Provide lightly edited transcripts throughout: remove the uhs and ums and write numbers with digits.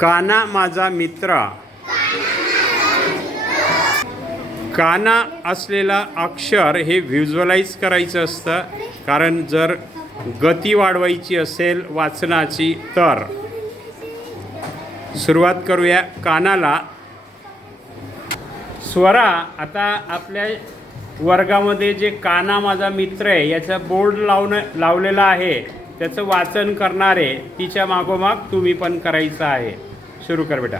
काना माझा मित्र. काना असलेला अक्षर हे व्हिज्युअलाइज करायचं असतं, कारण जर गती वाढवायची असेल वाचनाची तर. सुरुवात करूया कानाला. स्वरा, आता आपल्या वर्गामध्ये जे काना माझा मित्र आहे याचा बोर्ड लावलेला आहे, त्याचं वाचन करणार आहे. तिच्या मागोमाग तुम्ही पण करायचं आहे. सुरू कर बेटा.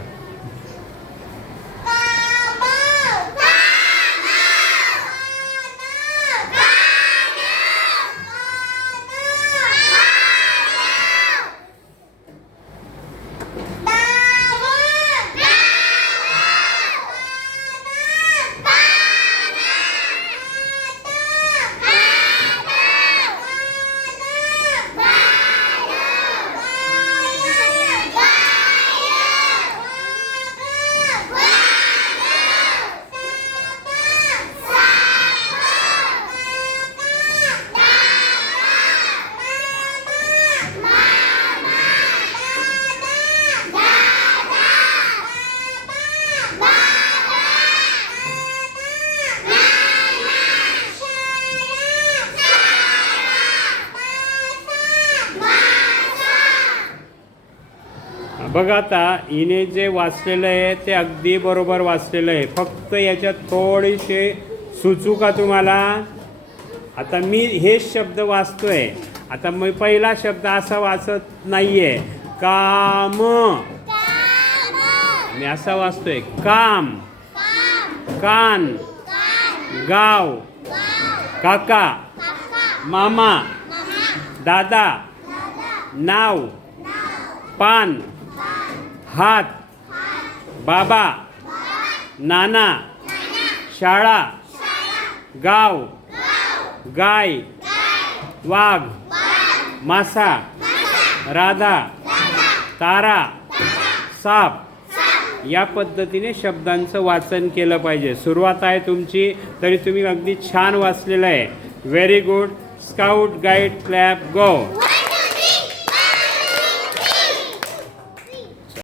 बघा, आता हिने जे वाचलेलं आहे ते अगदी बरोबर वाचलेलं आहे. फक्त याच्यात थोडेसे सुचू का तुम्हाला? आता मी हेच शब्द वाचतोय. आता मी पहिला शब्द असा वाचत नाहीये, काम. मी असा वाचतोय, काम. कान, गाव, काका, मामा, दादा, नाव, पान, हात, बाबा, नाना, शाळा, गाव, गाय, वाघ, मासा, राधा, तारा, साप. या पद्धतीने शब्दांचं वाचन केलं पाहिजे. सुरुवात आहे तुमची, तरी तुम्ही अगदी छान वाचलेलं आहे. Very good. Scout guide clap गो.